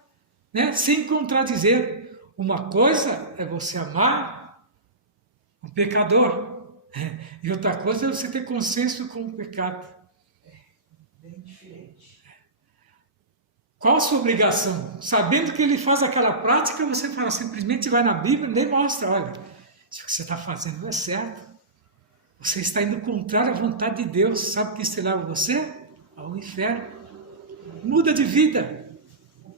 né? Sem contradizer. Uma coisa é você amar um pecador, e outra coisa é você ter consenso com o pecado. Bem diferente. Qual a sua obrigação? Sabendo que ele faz aquela prática, você fala, simplesmente vai na Bíblia e nem mostra, olha, isso que você está fazendo não é certo. Você está indo contrário à vontade de Deus. Sabe o que isso leva você? Ao inferno. Muda de vida.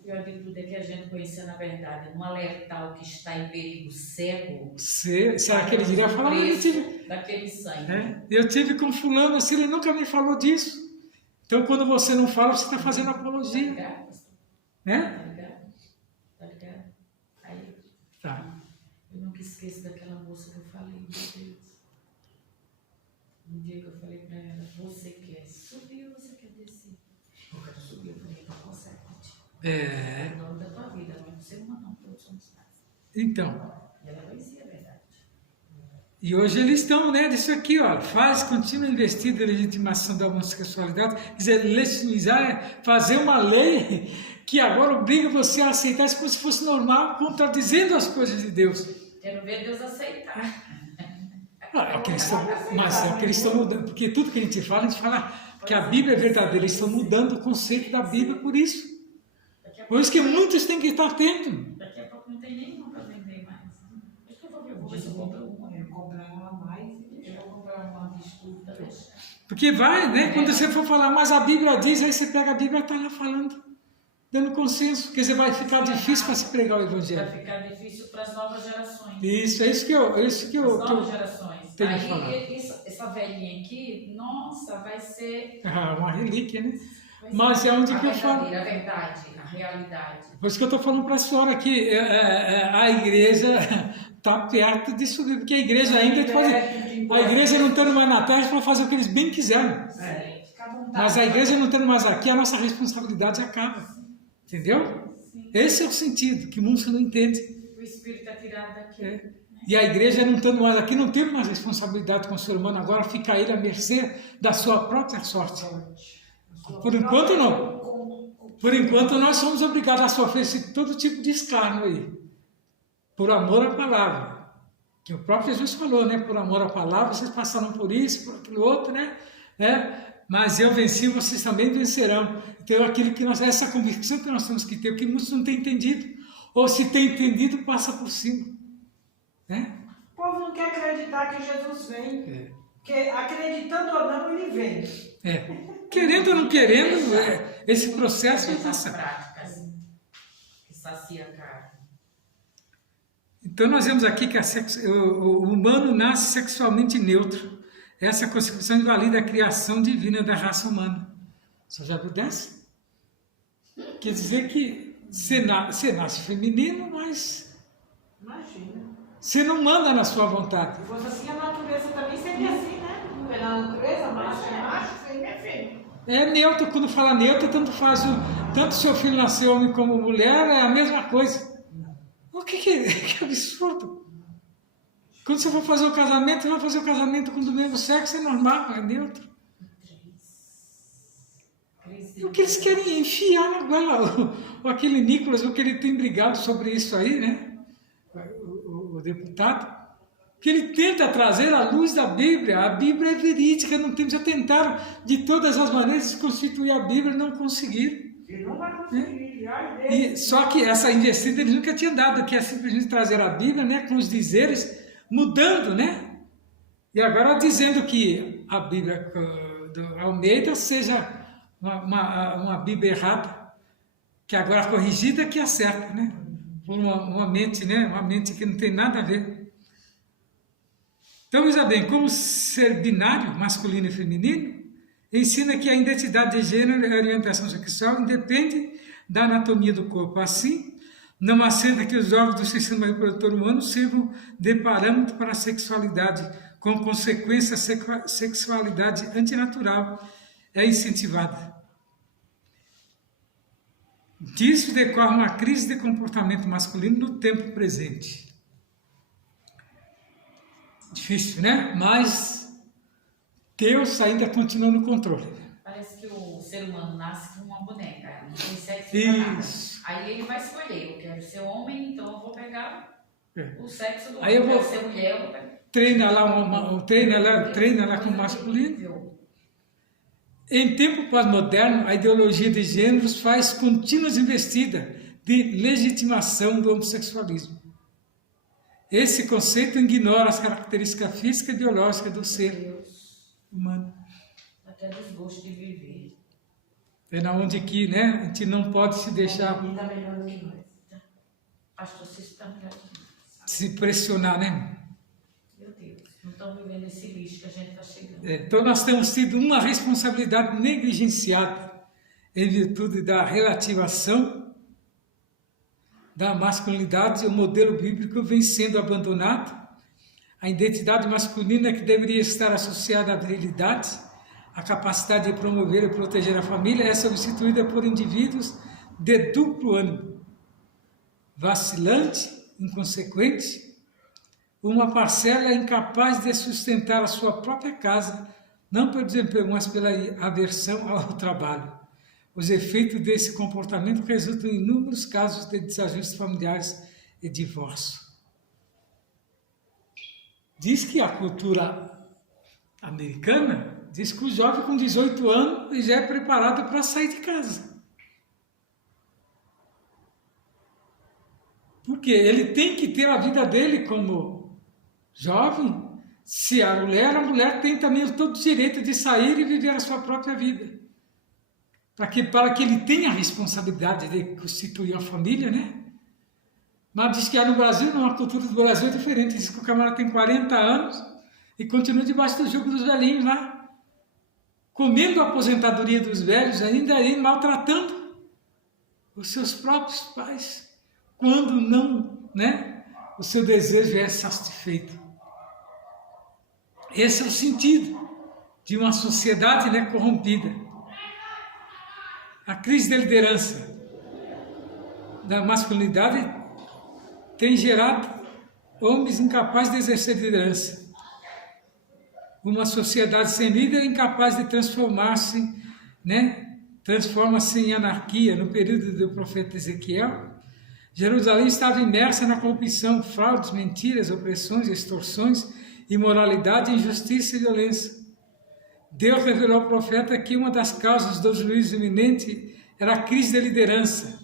pior de tudo é que a gente conhecer na verdade, não alertar o que está em perigo cego. Será que ele diria falar? Eu tive, daquele sangue. eu tive com fulano, assim, ele nunca me falou disso. Então, quando você não fala, você está fazendo apologia. Tá ligado, pastor? Né? Tá ligado? Tá ligado? Aí, Tá. eu nunca esqueço daquela moça que eu falei, meu Deus. Um dia que eu falei pra ela, você quer subir ou você quer descer? Eu quero subir, eu falei, então consegue. É o nome da tua vida, não é do ser humano, não, todos somos pais. Então, E ela conhecia a verdade. e hoje eles estão, né, disso aqui, ó, faz contínua investida em legitimação da homossexualidade, quer dizer, legitimizar é fazer uma lei que agora obriga você a aceitar isso como se fosse normal, contradizendo as coisas de Deus. Quero ver Deus aceitar. Mas é que eles estão mudando, porque tudo que a gente fala que a Bíblia é verdadeira, eles estão mudando o conceito da Bíblia por isso. Por isso que muitos têm que estar atentos. Daqui a pouco não tem nenhuma para vender mais. Acho que eu vou ver se eu compro uma. Eu comprar uma a mais e Eu vou comprar uma de estudo para deixar. Porque vai, né? Quando você for falar, mas a Bíblia diz, aí você pega a Bíblia e está lá falando, dando consenso, porque você vai ficar difícil para se pregar o Evangelho. Vai ficar difícil para as novas gerações. Isso, é isso que eu As novas gerações. tenho que falar. Aí, essa velhinha aqui, nossa, vai ser... Uma relíquia, né? Mas é onde que eu falo. A verdade, a realidade. Por isso que eu estou falando para a senhora que a igreja está perto de subir, porque a igreja ainda a igreja não estando mais na terra para fazer o que eles bem quiserem. Mas a igreja não estando mais aqui, a nossa responsabilidade acaba. Entendeu? Sim. Esse é o sentido, que o mundo não entende. O Espírito é tirado daqui. E a igreja não estando mais aqui, não tem mais responsabilidade com o ser humano, agora fica ele à mercê da sua própria sorte. Por enquanto não. Por enquanto nós somos obrigados a sofrer todo tipo de escárnio aí. Por amor à palavra. Que o próprio Jesus falou, né? Por amor à palavra, vocês passaram por isso, por aquilo outro, né? Mas eu venci, vocês também vencerão. Então essa convicção que nós temos que ter, o que muitos não têm entendido. Ou se tem entendido, passa por cima. Né? O povo não quer acreditar que Jesus vem. Porque acreditando ou não, ele vem. Querendo ou não querendo, esse processo vai Essas passar. práticas que sacia a carne. Então nós vemos aqui que o humano nasce sexualmente neutro. Essa concepção invalida a criação divina da raça humana. Você já viu dessa? Quer dizer que você nasce feminino, mas Imagina. você não manda na sua vontade. Se fosse assim, a natureza também seria assim, né? Pela natureza, macho é macho, fêmea é fêmea. É neutro, quando fala neutro, tanto seu filho nasceu homem como mulher, é a mesma coisa. O que absurdo. Quando você for fazer o casamento, você vai fazer o casamento com o do mesmo sexo, é normal, é neutro. E o que eles querem enfiar na goela, aquele Nicolas, o que ele tem brigado sobre isso aí, né? O deputado, que ele tenta trazer à luz da Bíblia. A Bíblia é verídica, não temos, já tentaram de todas as maneiras constituir a Bíblia, não conseguiram. Ele não vai conseguir, Só que essa investida eles nunca tinham dado, que é simplesmente trazer a Bíblia, né, com os dizeres, mudando, né? E agora dizendo que a Bíblia do Almeida seja uma Bíblia errada, que agora corrigida que acerta, né? Por uma mente, né? Uma mente que não tem nada a ver. Então, veja bem, como ser binário, masculino e feminino, ensina que a identidade de gênero e a orientação sexual independe da anatomia do corpo. Assim, não aceita que os órgãos do sistema reprodutor humano sirvam de parâmetro para a sexualidade, com consequência a sexualidade antinatural é incentivada. Disso decorre uma crise de comportamento masculino no tempo presente. Difícil, né? Mas Deus ainda continua no controle. Parece que o ser humano nasce com uma boneca, não tem sexo para nada. Aí ele vai escolher, eu quero ser homem, então eu vou pegar o sexo do homem. Aí eu vou ser mulher, eu vou pegar. Treina lá com o masculino. Em tempo pós-moderno, a ideologia de gêneros faz contínuas investidas de legitimação do homossexualismo. Esse conceito ignora as características físicas e biológicas do ser humano. Até desgosto de viver. É na onde que, né, a gente não pode se deixar Ele tá melhor do que nós. Pastor, vocês estão melhor que nós. se pressionar, né? Meu Deus, não estão vivendo esse lixo que a gente está chegando. Então nós temos tido uma responsabilidade negligenciada em virtude da relativação da masculinidade. O modelo bíblico vem sendo abandonado. A identidade masculina, que deveria estar associada à virilidade, a capacidade de promover e proteger a família, é substituída por indivíduos de duplo ânimo, vacilante, inconsequente, uma parcela incapaz de sustentar a sua própria casa, não pelo desemprego, mas pela aversão ao trabalho. Os efeitos desse comportamento resultam em inúmeros casos de desajustes familiares e divórcio. Diz que a cultura americana diz que o jovem com 18 anos já é preparado para sair de casa. Porque ele tem que ter a vida dele como jovem. Se a mulher tem também todo o direito de sair e viver a sua própria vida. Para que ele tenha a responsabilidade de constituir uma família, né? Mas diz que no Brasil, não, a cultura do Brasil é diferente. Diz que o camarada tem 40 anos e continua debaixo do jugo dos velhinhos lá, comendo a aposentadoria dos velhos ainda e maltratando os seus próprios pais, quando não, né, o seu desejo é satisfeito. Esse é o sentido de uma sociedade, né, corrompida. A crise da liderança da masculinidade tem gerado homens incapazes de exercer liderança. Uma sociedade sem líder incapaz de transformar-se, né? Transforma-se em anarquia. No período do profeta Ezequiel, Jerusalém estava imersa na corrupção, fraudes, mentiras, opressões, extorsões, imoralidade, injustiça e violência. Deus revelou ao profeta que uma das causas do juízo iminente era a crise de liderança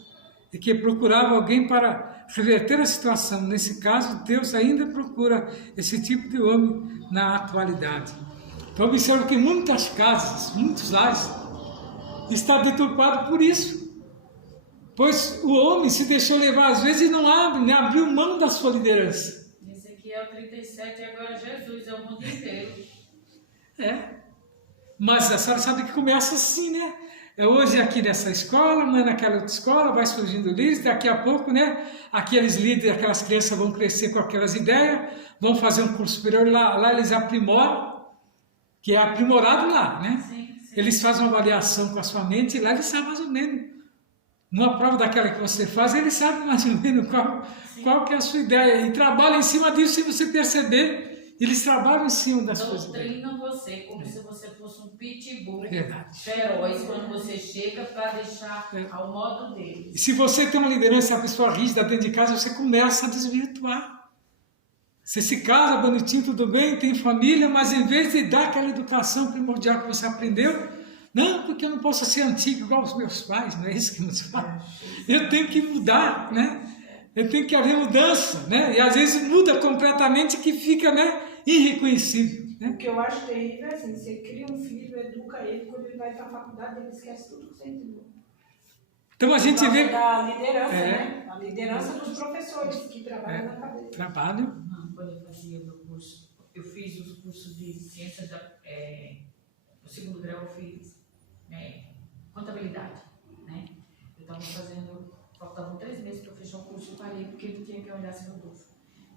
e que procurava alguém para reverter a situação. Nesse caso, Deus ainda procura esse tipo de homem na atualidade. Então, observa que muitas casas, muitos lares, está deturpado por isso. Pois o homem se deixou levar às vezes e não abre, né? Abriu mão da sua liderança. Esse aqui é o 37 e agora Jesus, é o mundo inteiro. É. Mas a senhora sabe que começa assim, né? É hoje aqui nessa escola, amanhã naquela outra escola, vai surgindo líderes, daqui a pouco, né? Aqueles líderes, aquelas crianças vão crescer com aquelas ideias, vão fazer um curso superior lá eles aprimoram, que é aprimorado lá, né? Sim. Eles fazem uma avaliação com a sua mente e lá eles sabem mais ou menos. Numa prova daquela que você faz, eles sabem mais ou menos qual que é a sua ideia. E trabalham em cima disso, se você perceber. Eles trabalham em cima das coisas. Doutrinam você como se você fosse um pitbull feroz quando você chega para deixar ao modo dele. E se você tem uma liderança, uma pessoa rígida dentro de casa, você começa a desvirtuar. Você se casa bonitinho, tudo bem, tem família, mas em vez de dar aquela educação primordial que você aprendeu, não, porque eu não posso ser antigo igual os meus pais, não é isso que nos fala. Eu tenho que mudar, né? Eu tenho que haver mudança, né? E às vezes muda completamente que fica, né, irreconhecível. Né? O que eu acho terrível é assim, você cria um filho, educa ele, quando ele vai para a faculdade, ele esquece tudo que você ensinou. Então a gente vê... Da liderança, né? A liderança dos professores que trabalham na cabeça. Trabalho. Quando eu fazia meu curso, eu fiz os cursos de ciência no segundo grau, eu fiz contabilidade, né? Eu estava fazendo, faltavam 3 meses para eu fechar o curso, eu parei porque eu tinha que olhar se eu dou.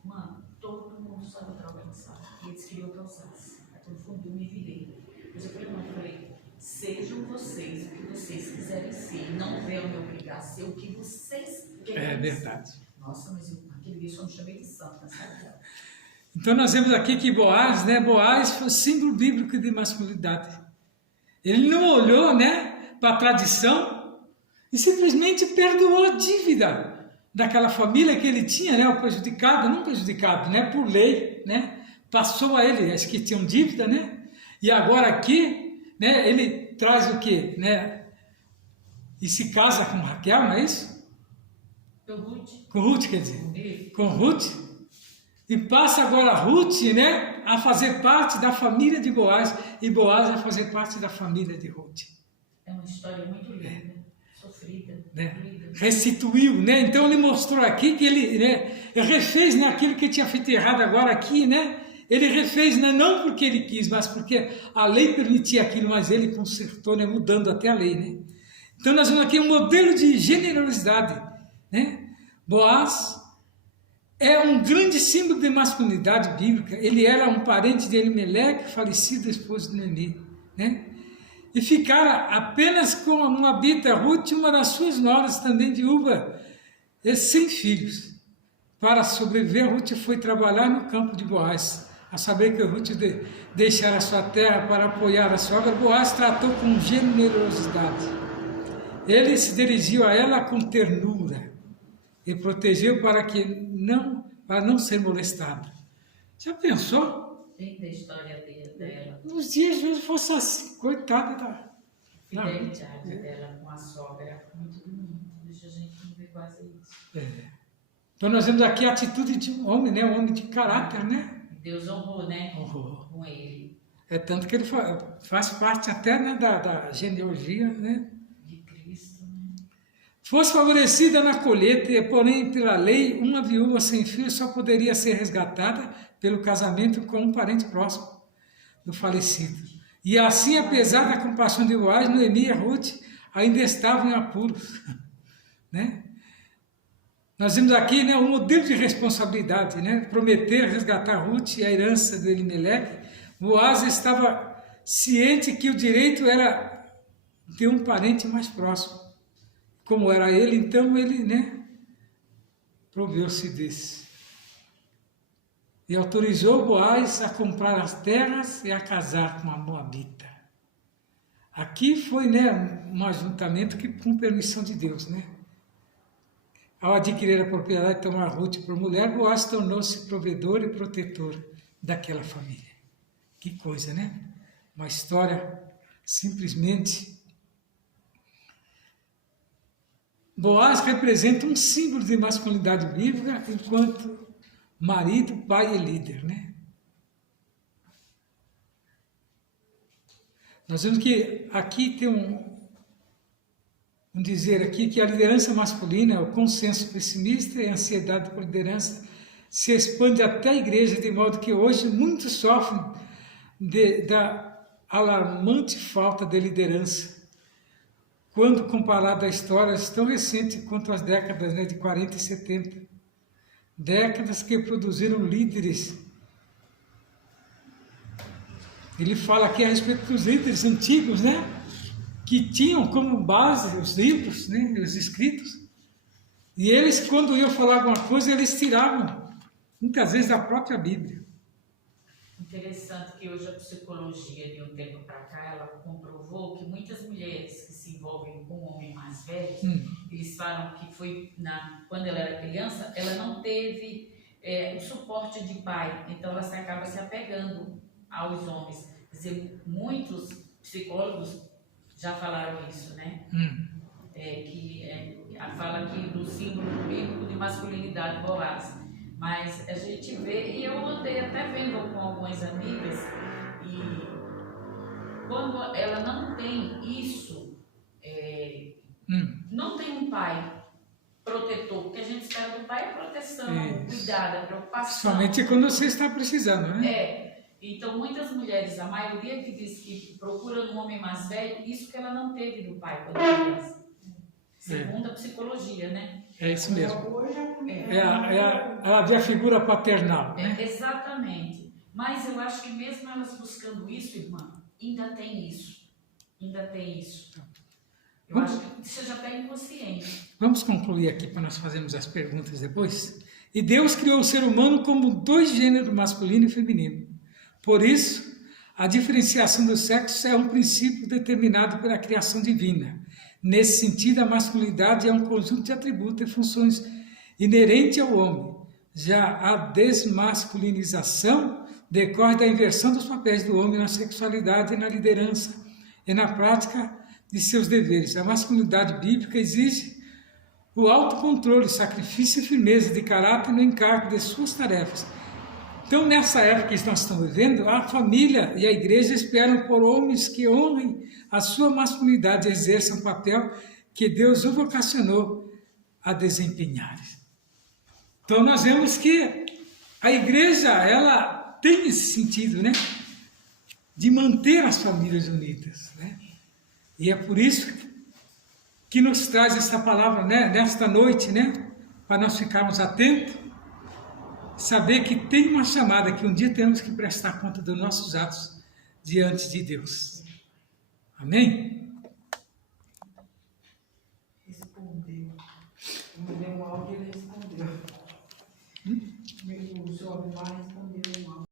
Mano, todo mundo sabe droga na sala, e eles queriam que eu usasse. Aí no fundo eu me virei. Mas eu falei, sejam vocês o que vocês quiserem ser, não venham me obrigar a ser o que vocês querem. É verdade. Nossa, mas aquele dia eu só me chamei de santa, sabe? Então nós vemos aqui que Boaz, né? Boaz foi o símbolo bíblico de masculinidade. Ele não olhou, né, para a tradição e simplesmente perdoou a dívida daquela família que ele tinha, né, o prejudicado, não prejudicado, né, por lei, né, passou a ele, acho que tinham dívida, né, e agora aqui, né, ele traz o quê, né, e se casa com Raquel, não é isso? Com Ruth. Com Ruth, quer dizer, com Ruth, e passa agora Ruth, né, a fazer parte da família de Boaz, e Boaz a fazer parte da família de Ruth. É uma história muito linda, sofrida, né? linda. Restituiu, né? Então ele mostrou aqui que ele, né, refez, né, aquilo que tinha feito errado agora aqui, né? Ele refez, né, não porque ele quis, mas porque a lei permitia aquilo, mas ele consertou, né, mudando até a lei, né? Então nós vemos aqui um modelo de generosidade, né? Boaz é um grande símbolo de masculinidade bíblica. Ele era um parente de Elimeleque, falecido esposo de Noemi, né? E ficara apenas com a moabita Ruth, uma das suas noras, também viúva, e sem filhos. Para sobreviver, Ruth foi trabalhar no campo de Boaz. A saber que Ruth deixara sua terra para apoiar a sogra, Boaz tratou com generosidade. Ele se dirigiu a ela com ternura e protegeu para não ser molestada. Já pensou? Linda a história dela. Nos dias de hoje fosse assim, coitada da... Fidelidade dela com a sogra. Muito bonito. Deixa a gente não ver quase isso. Então nós vemos aqui a atitude de um homem, né? Um homem de caráter, né? Deus honrou, né? Honrou. Com ele. É tanto que ele faz parte até, né, da genealogia, né? De Cristo, né? Fosse favorecida na colheita, porém, pela lei, uma viúva sem filho só poderia ser resgatada pelo casamento com um parente próximo do falecido. E assim, apesar da compaixão de Boaz, Noemi e Ruth ainda estavam em apuros, né? Nós vemos aqui, né, um modelo de responsabilidade, né? Prometer resgatar Ruth e a herança do Elimeleque. Boaz estava ciente que o direito era de um parente mais próximo. Como era ele, então ele, né, proveu-se desse. E autorizou Boaz a comprar as terras e a casar com a moabita. Aqui foi, né, um ajuntamento que, com permissão de Deus, né? Ao adquirir a propriedade e tomar Ruth por mulher, Boaz tornou-se provedor e protetor daquela família. Que coisa, né? Uma história simplesmente... Boaz representa um símbolo de masculinidade bíblica enquanto marido, pai e líder, né? Nós vemos que aqui tem um dizer aqui que a liderança masculina, o consenso pessimista e a ansiedade por liderança se expande até a igreja, de modo que hoje muitos sofrem da alarmante falta de liderança, quando comparado a histórias tão recentes quanto as décadas, né, de 40 e 70. Décadas que produziram líderes. Ele fala aqui a respeito dos líderes antigos, né? Que tinham como base os livros, né, os escritos, e eles, quando iam falar alguma coisa, eles tiravam, muitas vezes, da própria Bíblia. Interessante que hoje a psicologia, de um tempo para cá, ela comprovou que muitas mulheres que se envolvem com um homem mais velho, eles falam que foi, quando ela era criança, ela não teve o suporte de pai, então ela acaba se apegando aos homens. Quer dizer, muitos psicólogos já falaram isso, né? Fala aqui do símbolo bíblico de masculinidade, Boaz. Mas a gente vê, e eu andei até vendo com algumas amigas, e quando ela não tem isso, não tem um pai protetor, porque a gente espera do pai é proteção, cuidado, é preocupação. Somente quando você está precisando, né? Então, muitas mulheres, a maioria que diz que procura um homem mais velho, isso que ela não teve do pai quando criança. Segundo a psicologia, né? É isso mesmo. Ela havia a figura paternal, né? Exatamente. Mas eu acho que mesmo elas buscando isso, irmã, ainda tem isso. Ainda tem isso. Eu acho que seja até inconsciente. Vamos concluir aqui para nós fazermos as perguntas depois. E Deus criou o ser humano como dois gêneros, masculino e feminino. Por isso, a diferenciação do sexo é um princípio determinado pela criação divina. Nesse sentido, a masculinidade é um conjunto de atributos e funções inerente ao homem. Já a desmasculinização decorre da inversão dos papéis do homem na sexualidade e na liderança e na prática de seus deveres. A masculinidade bíblica exige o autocontrole, sacrifício e firmeza de caráter no encargo de suas tarefas, Então, nessa época que nós estamos vivendo, a família e a igreja esperam por homens que honrem a sua masculinidade e exerçam o papel que Deus o vocacionou a desempenhar. Então, nós vemos que a igreja, ela tem esse sentido, né? De manter as famílias unidas, né? E é por isso que nos traz essa palavra, né? Nesta noite, né? Para nós ficarmos atentos, saber que tem uma chamada, que um dia temos que prestar conta dos nossos atos diante de Deus. Amém?